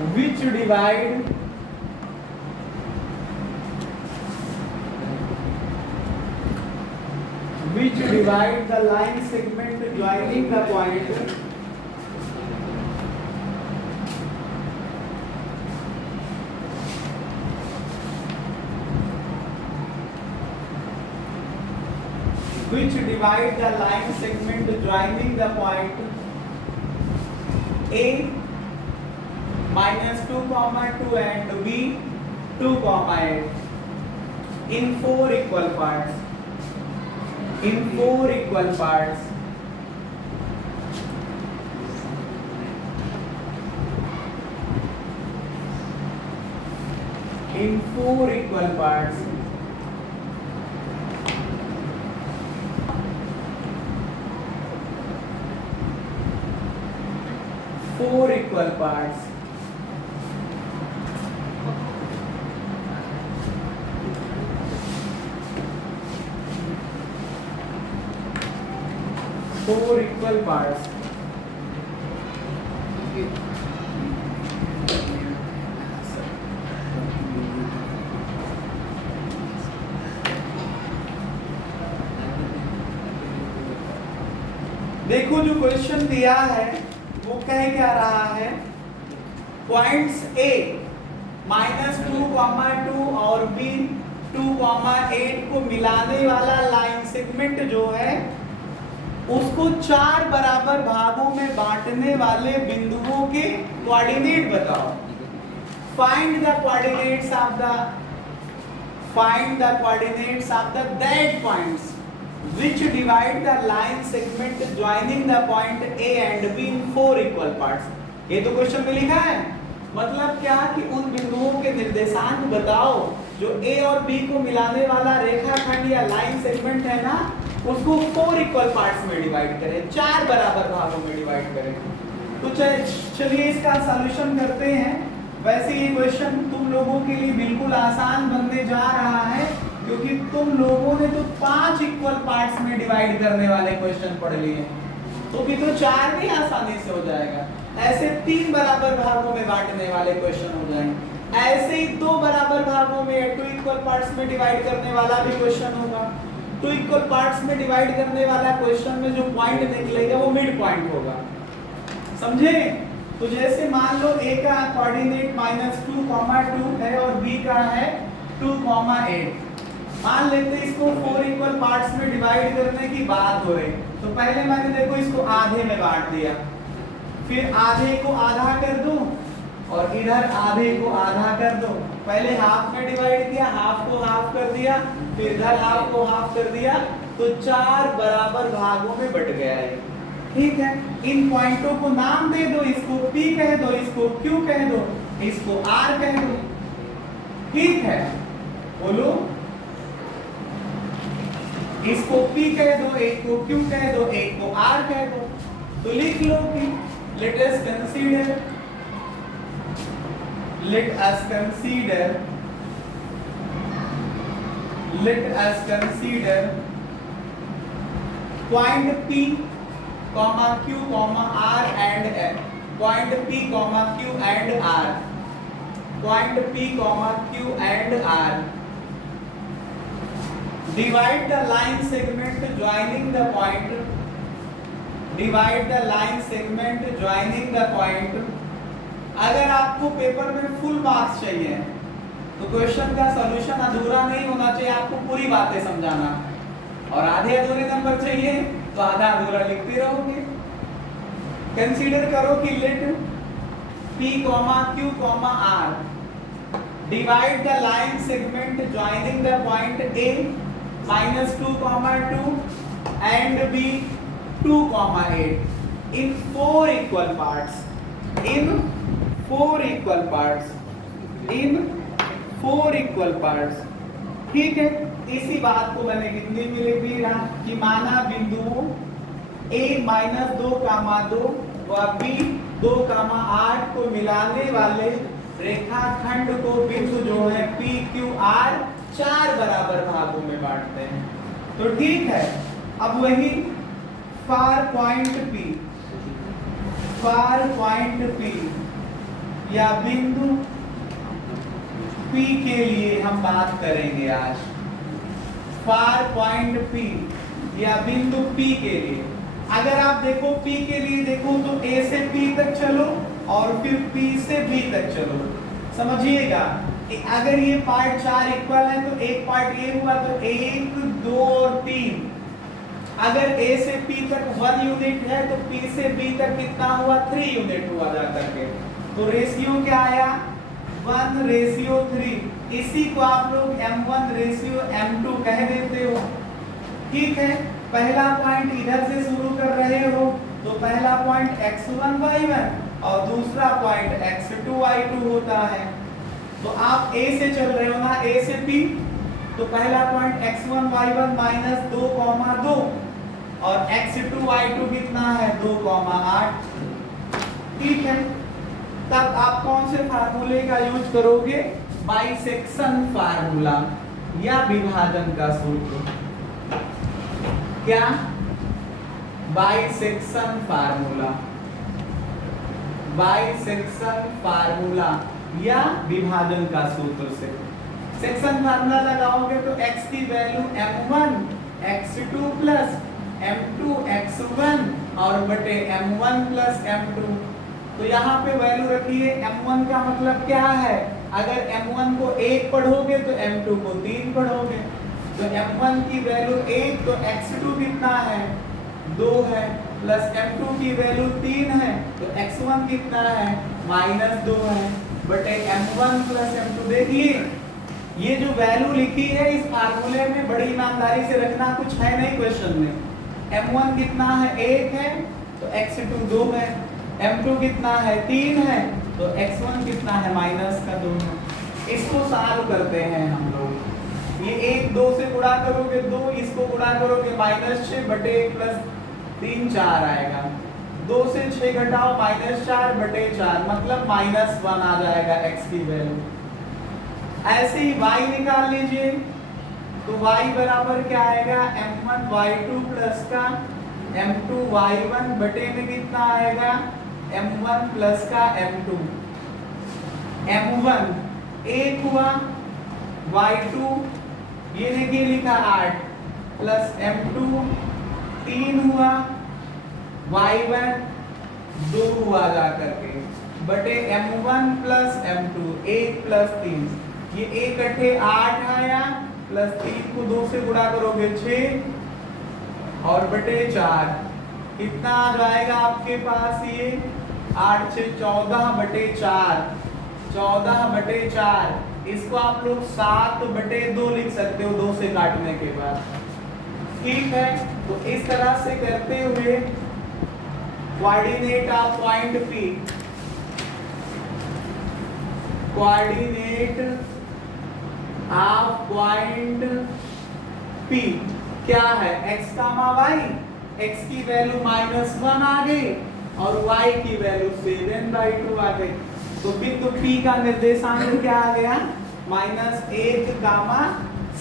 which divide the line segment joining the point which divide the line segment joining the point A minus 2 comma 2 and B 2 comma 8 in 4 equal parts. In 4 equal parts. In 4 equal parts. Four equal parts. Four equal parts. देखो जो question दिया है वो कह क्या रहा है, points A -2, और B 2, 8 को मिलाने वाला लाइन सेगमेंट जो है उसको 4 बराबर भागों में बांटने वाले बिंदुओं के कोऑर्डिनेट बताओ। Find the coordinates of the that points which divide the line segment joining the point A and B in 4 equal parts। ये तो क्वेश्चन में लिखा है, मतलब क्या कि उन बिंदुओं के निर्देशांक बताओ जो A और B को मिलाने वाला रेखाखंड या लाइन सेगमेंट है ना, उसको 4 इक्वल पार्ट्स में डिवाइड करें, 4 बराबर भागों में डिवाइड करें। तो चलिए इसका सॉल्यूशन करते हैं। वैसे ये क्वेश्चन तुम लोगों के लिए बिल्कुल आसान बनने जा रहा है, क्योंकि तुम लोगों ने तो 5 इक्वल पार्ट्स में डिवाइड करने वाले क्वेश्चन पढ़ लिए, तो कि तो 4 भी आसानी से हो जाएगा। ऐसे 3 बराबर भागों में बांटने वाले क्वेश्चन हो जाएंगे। ऐसे ही 2 बराबर भागों में 2 इक्वल पार्ट्स में डिवाइड करने वाला भी क्वेश्चन होगा। 2 इक्वल पार्ट्स में डिवाइड करने वाला क्वेश्चन में जो पॉइंट निकलेगा वो मिड पॉइंट होगा, समझे? तो जैसे मान लो A का कोऑर्डिनेट -2, 2 है और B का है 2, 8। मान लेते हैं इसको 4 इक्वल पार्ट्स में डिवाइड करने की बात हो रही, तो पहले मैंने देखो इसको आधे में बांट दिया, फिर आधे को आधा कर दो और इधर आधे को आधा कर दो। पहले हाफ में डिवाइड किया, हाफ को हाफ कर दिया, फिर इधर हाफ को हाफ कर दिया, तो 4 बराबर भागों में बट गया है। ठीक है, इन पॉइंटों को नाम दे दो, इसको P कह दो, इसको Q कह दो, इसको R कह दो। ठीक है, बोलो, इसको P कह दो, एक को Q कह दो, एक को R कह दो। तो लिख लो कि let us consider point P, Q, R and L, point P, Q and R, point P, Q and R, divide the line segment joining the point, अगर आपको पेपर में फुल मार्क्स चाहिए तो क्वेश्चन का सॉल्यूशन अधूरा नहीं होना चाहिए, आपको पूरी बातें समझाना, और आधे अधूरे नंबर चाहिए तो आधा अधूरा लिखते रहोगे। कंसीडर करो कि late P, Q, R divide the line segment joining the point A -2, 2 and B 2, 8 in 4 equal parts, ठीक है, इसी बात को मैंने हिंदी में लिख दिया कि माना बिंदुओं A -2, 2 व B 2, 8 को मिलाने वाले रेखाखंड को बिंदु जो है P, Q, R 4 बराबर भागों में बांटते हैं। तो ठीक है, अब वही फार पॉइंट P या बिंदु P के लिए हम बात करेंगे आज। फार पॉइंट P या बिंदु P के लिए अगर आप देखो P के लिए देखो तो A से P तक चलो और फिर P से B तक चलो। समझिएगा अगर ये पार्ट 4 इक्वल है तो एक पार्ट ये हुआ तो 1 2 और 3। अगर A से P तक 1 यूनिट है तो P से B तक कितना हुआ 3 यूनिट हुआ जाकर के। तो रेशियो क्या आया 1:3। इसी को आप लोग M1:M2 कह देते हो। ठीक है पहला पॉइंट इधर से शुरू कर रहे हो तो पहला पॉइंट x1 y1 और दूसरा पॉइंट x2 y2 होता है। तो आप A से चल रहे हो ना A से P तो पहला पॉइंट x1 y1 - 2, 2 और x2 y2 कितना है 2, 8। ठीक है तब आप कौन से फार्मूले का यूज करोगे बाइसेक्शन फार्मूला या विभाजन का सूत्र। क्या बाइसेक्शन फार्मूला या विभाजन का सूत्र से सेक्शन फार्मूला लगाओगे तो x की value m1 x2 plus m2 x1 और बटे m1 प्लस m2। तो यहाँ पे वैल्यू रखिए m1 का मतलब क्या है अगर m1 को 1 पढ़ोगे तो m2 को 3 पढ़ोगे। तो m1 की वैल्यू 1 तो x2 कितना है 2 है प्लस m2 की वैल्यू 3 है तो x1 कितना है -2 है बटे m1 प्लस m2। देखिए ये जो वैल्यू लिखी है इस फार्मूले में बड़ी ईमानदारी से रखना कुछ है नहीं क्वेश्चन में। m1 कितना है 1 है तो x2 2 है m2 कितना है 3 है तो x1 कितना है -2 है। इसको सॉल्व करते हैं हम लोग। ये 1 2 से गुणा करोगे 2 इसको गुणा करोगे -6 बटे 1 प्लस 3 4 आएगा। 2 से 6 घटाओ -4 बटे 4 मतलब -1 आ जाएगा x की वैल्यू। ऐसे ही y निकाल लीजिए तो y बराबर क्या आएगा m1 y2 प्लस का m2 y1 बटे में कितना आएगा m1 प्लस का m2। m1 1 हुआ y2 ये देखिए लिखा 8 प्लस m2 3 हुआ y1 2 हुआ जाकर के बटे m1 प्लस m2 1 प्लस 3 ये 1 इकट्ठे 8 आया प्लस 3 को 2 से गुणा करोगे 6 और बटे 4 कितना आ जाएगा आपके पास ये 8 से 14 बटे 4 14 बटे 4 इसको आप लोग 7 बटे 2 लिख सकते हो 2 से काटने के बाद। ठीक है तो इस तरह से करते हुए coordinate of point P coordinate of point P क्या है x, y x की वैल्यू -1 आ गई और y की वैल्यू 7/2 आ गई। तो बिंदु P का निर्देशांक क्या आ गया -1,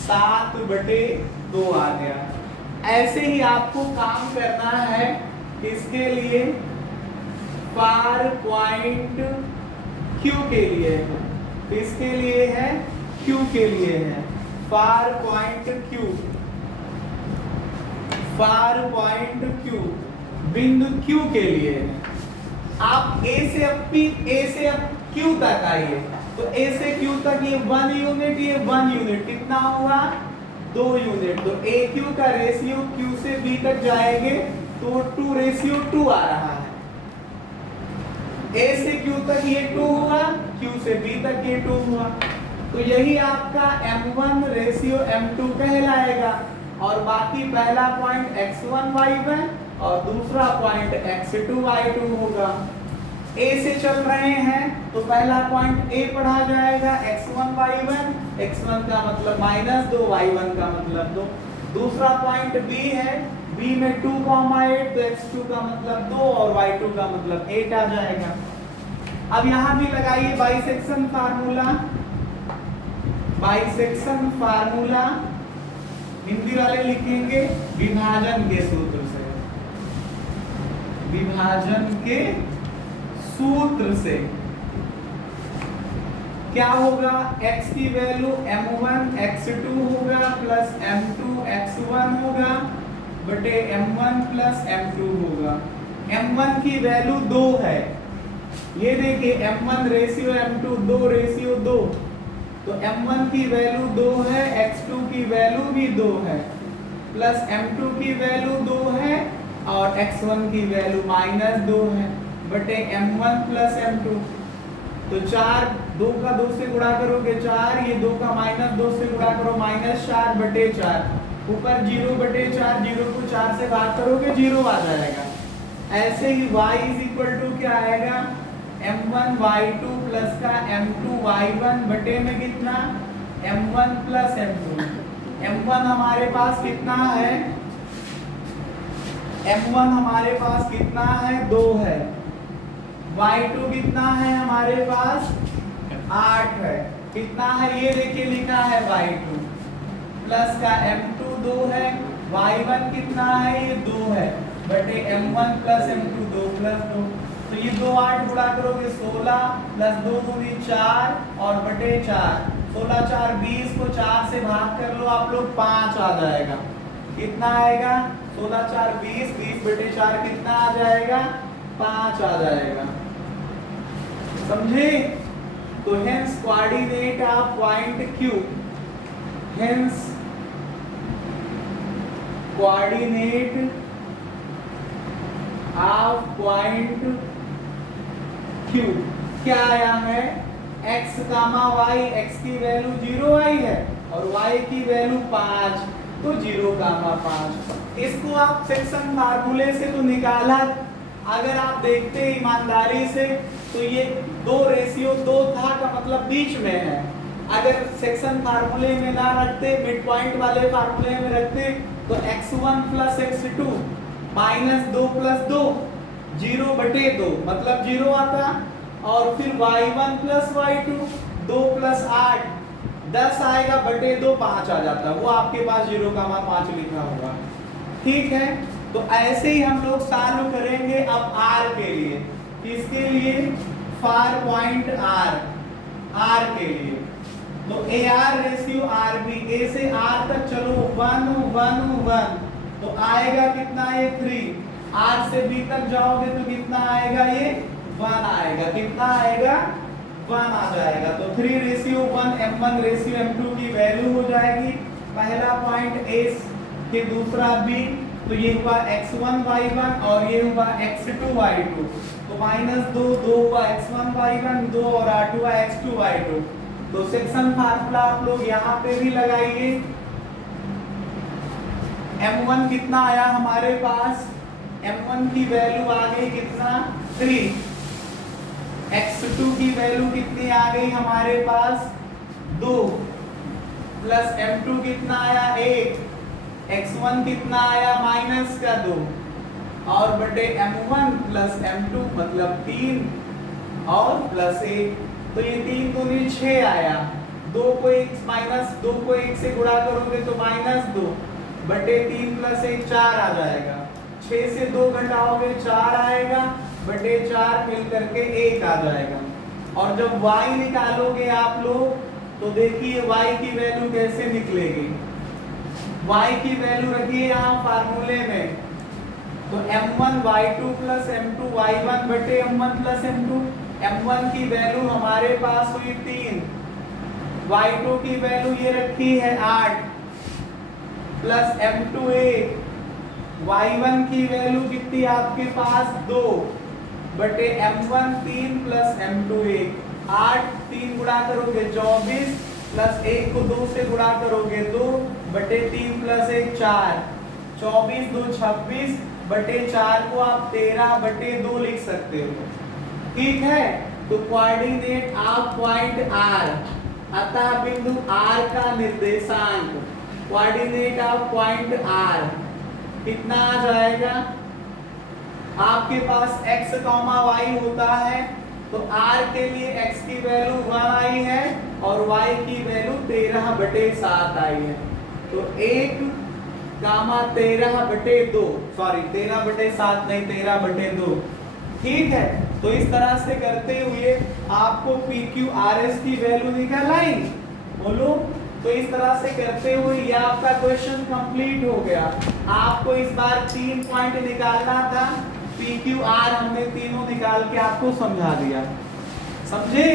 7/2 आ गया। ऐसे ही आपको काम करना है इसके लिए फार पॉइंट Q के लिए है। इसके लिए है Q के लिए है फार पॉइंट Q बिंदु Q के लिए है। आप A से अब Q तक आइए तो A से Q तक ये 1 यूनिट ये 1 यूनिट कितना हुआ 2 यूनिट। तो AQ का रेशियो Q से B तक जाएंगे तो 2:2 आ रहा है। A से Q तक ये 2 हुआ Q से B तक ये 2 हुआ। तो यही आपका M1:M2 कहलाएगा और बाकी पहला पॉइंट x1 y1 और दूसरा पॉइंट x2 y2 होगा। A से चल रहे हैं तो पहला पॉइंट A पढ़ा जाएगा x1 y1 x1 का मतलब -2 y1 का मतलब 2। दूसरा पॉइंट B है B में 2, 8 तो x2 का मतलब 2 और y2 का मतलब 8 आ जाएगा। अब यहां भी लगाइए बाइसेक्शन फार्मूला हिंदी वाले लिखेंगे विभाजन के सूत्र से। विभाजन के सूत्र से क्या होगा, x की वैल्यू m1 x2 होगा प्लस m2 x1 होगा बटे m1 प्लस m2 होगा। m1 की वैल्यू 2 है, ये देखिए m1 रेशियो m2 2 रेशियो 2, तो m1 की वैल्यू 2 है, x2 की वैल्यू भी 2 है, प्लस m2 की वैल्यू 2 है और x1 की वैल्यू -2 है बटे m1 प्लस m2। तो 4 2 का 2 से गुणा करोगे 4, ये 2 का -2 से गुणा करो -4 बटे 4, ऊपर 0 बटे 4, 0 को 4 से भाग करोगे 0 आ जाएगा। ऐसे ही y इज इक्वल टू क्या आएगा, m1 y2 प्लस का m2 y1 बटे में कितना m1 प्लस m2। m1 हमारे पास कितना है, m1 हमारे पास कितना है 2 है, y2 कितना है हमारे पास 8 है, कितना है ये देखिए लिखा है y2 प्लस का m2 2 है, y1 कितना है ये 2 है बटे m1 प्लस m2 2 प्लस 2, तो ये 2 8 गुणा करोगे 16 प्लस 2 दूनी 4 और बटे 4, 16 4 20 को 4 से भाग कर लो आप लोग 5 आ जाएगा। कितना आएगा 16 4 20, 20 बटे 4 कितना आ जाएगा 5 आ जाएगा, समझे। तो hence coordinate of point Q, hence coordinate of point Q क्या आया है, x कामा y, x की वैल्यू 0 आई है और y की वैल्यू 5, तो 0 कामा 5। इसको आप सेक्शन फार्मूले से तो निकाला, अगर आप देखते ईमानदारी से तो ये 2 रेशियो 2 था का मतलब बीच में है, अगर सेक्शन फार्मूले में ना रखते मिड पॉइंट वाले फार्मूले में रखते तो x1 प्लस x2 -2 प्लस 2 0 बटे 2 मतलब 0 आता, और फिर y1 प्लस y2 2 प्लस 8 10 आएगा बटे 2 5 आ जाता, वो आपके पास 0 का मान 5 लिखा होगा, ठीक है। तो ऐसे ही हम लोग सॉल्व करेंगे अब r के लिए, किसके लिए, फॉर पॉइंट r के लिए। तो AR रेशियो RB, A से R तक चलो 1 1 1, तो आएगा कितना ये 3, R से B तक जाओगे तो कितना आएगा ये 1 आएगा, कितना आएगा 1 आ जाएगा। तो 3 रेशियो 1 m1 रेशियो m2 की वैल्यू हो जाएगी, पहला पॉइंट A के दूसरा B, तो ये हुआ x1 y1 और ये हुआ x2 y2, तो -2 2 हुआ x1 y1 2 और r2 हुआ x2 y2। तो सेक्शन फार्मूला आप लोग यहाँ पे भी लगाइए, m1 कितना आया हमारे पास, m1 की वैल्यू आ गई कितना 3, x2 की वैल्यू कितनी आ गई हमारे पास 2, प्लस m2 कितना आया 1, x1 कितना आया -2 और बटे m1 प्लस m2 मतलब 3 और प्लस 1, तो ये 3 दूनी 6 आया, 2 को 1 से गुणा करोगे तो -2 बटे 3 प्लस 1 4 आ जाएगा, 6 से 2 घटाओगे 4 आएगा बटे 4 मिल करके 1 आ जाएगा। और जब y निकालोगे आप लोग तो देखिए y की वैल्यू कैसे निकलेगी, y की वैल्यू रखिए यहाँ फार्मूले में, तो m1 y2 plus m2 y1 बटे m1 प्लस m2, m1 की वैल्यू हमारे पास हुई 3, y2 की वैल्यू ये रखी है 8 प्लस m2 1, y1 की वैल्यू कितनी आपके पास 2 बटे m1 3 प्लस m2 1, 8 3 गुणा करोगे 24 प्लस 1 को 2 से गुणा करोगे 2 बटे 3 प्लस 1 4, 24 2 26 बटे 4 को आप 13 बटे 2 लिख सकते हो, ठीक है। तो कोऑर्डिनेट ऑफ पॉइंट R, अतः बिंदु R का निर्देशांक, कोऑर्डिनेट ऑफ पॉइंट R कितना आ जाएगा, आपके पास x, y होता है तो r के लिए x की वैल्यू 1 आई है और y की वैल्यू 13 बटे 7 आई है, तो 1 गामा 13 बटे 2, सॉरी 13 बटे 7 नहीं 13 बटे 2, ठीक है। तो इस तरह से करते हुए आपको पी क्यू आर एस की वैल्यू निकल आई, बोलो। तो इस तरह से करते हुए ये आपका क्वेश्चन कंप्लीट हो गया। आपको इस बार 3 पॉइंट निकालना था, पी क्यू आर हमने तीनों निकाल के आपको समझा दिया, समझे।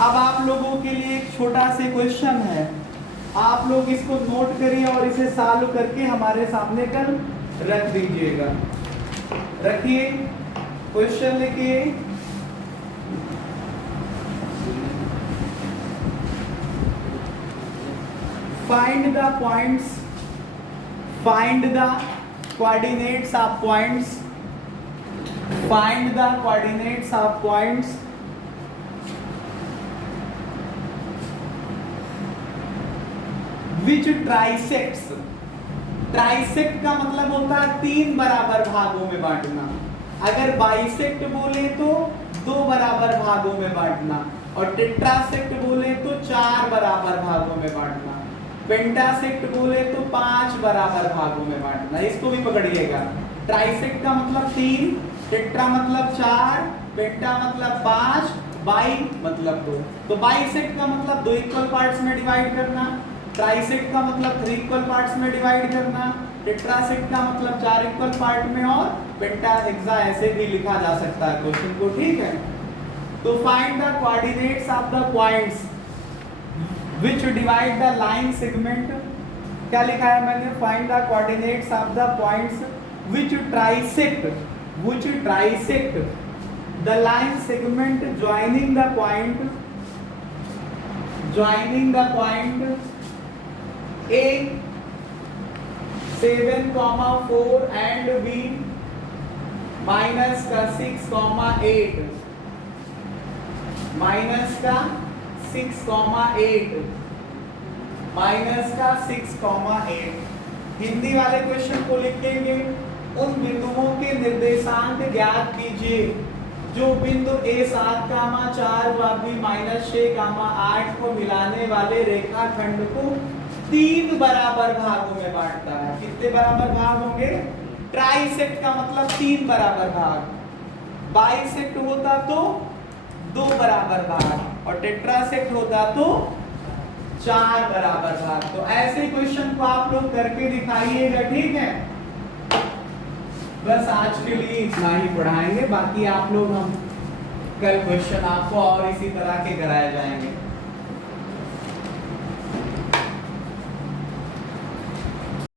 अब आप लोगों के लिए एक छोटा सा क्वेश्चन है, आप लोग इसको नोट करिए और इसे सॉल्व करके हमारे सामने कल रख दीजिएगा। रखिए, क्वेश्चन लिखिए। Find the points, find the coordinates of points, find the coordinates of points which trisects, trisect का मतलब होता है 3 बराबर भागों में बांटना। अगर बाइसेक्ट बोले तो 2 बराबर भागों में बांटना, और टेट्रासेक्ट बोले तो 4 बराबर भागों में बांटना, पेंटासेक्ट बोले तो 5 बराबर भागों में बांटना। इसको भी पकड़िएगा। ट्राइसेक्ट का मतलब 3, टेट्रा मतलब 4, पेंटा मतलब 5, बाई मतलब 2। तो बाइसेक्ट का मतलब 2 इक्वल पार्ट्स में डिवाइड करना, ट्राइसेक्ट का मतलब 3 इक्वल पार्ट्स में डिवाइड करना, टेट्रासेक्ट का मतलब 4 इक्वल पार्ट में, और पेंटा हेक्सा ऐसे भी लिखा जा सकता है क्वेश्चन को, ठीक है। तो find the coordinates of the points which divide the line segment, क्या लिखा है मैंने, find the coordinates of the points which trisect the line segment joining the point A 7,4 and B minus का 6,8 माइनस का 6,8 माइनस का 6,8। हिंदी वाले question को लिखेंगे, उन बिंदुओं के निर्देशांक ज्ञात कीजिए जो बिंदु A7, 4 व B -6, 8 को मिलाने वाले रेखाखंड को 3 बराबर भागों में बांटता है। कितने बराबर भाग होंगे? ट्राइसेक्ट का मतलब 3 बराबर भाग, बाइसेक्ट होता तो 2 बराबर भाग, और टेट्रासेक्ट होता तो 4 बराबर भाग। तो ऐसे क्वेश्चन को आप लोग करके दिखाइएगा, ठीक है। बस आज के लिए इतना ही पढ़ाएंगे, बाकी आप लोग हम कल क्वेश्चन आपको और इसी तरह के कराए जाएंगे।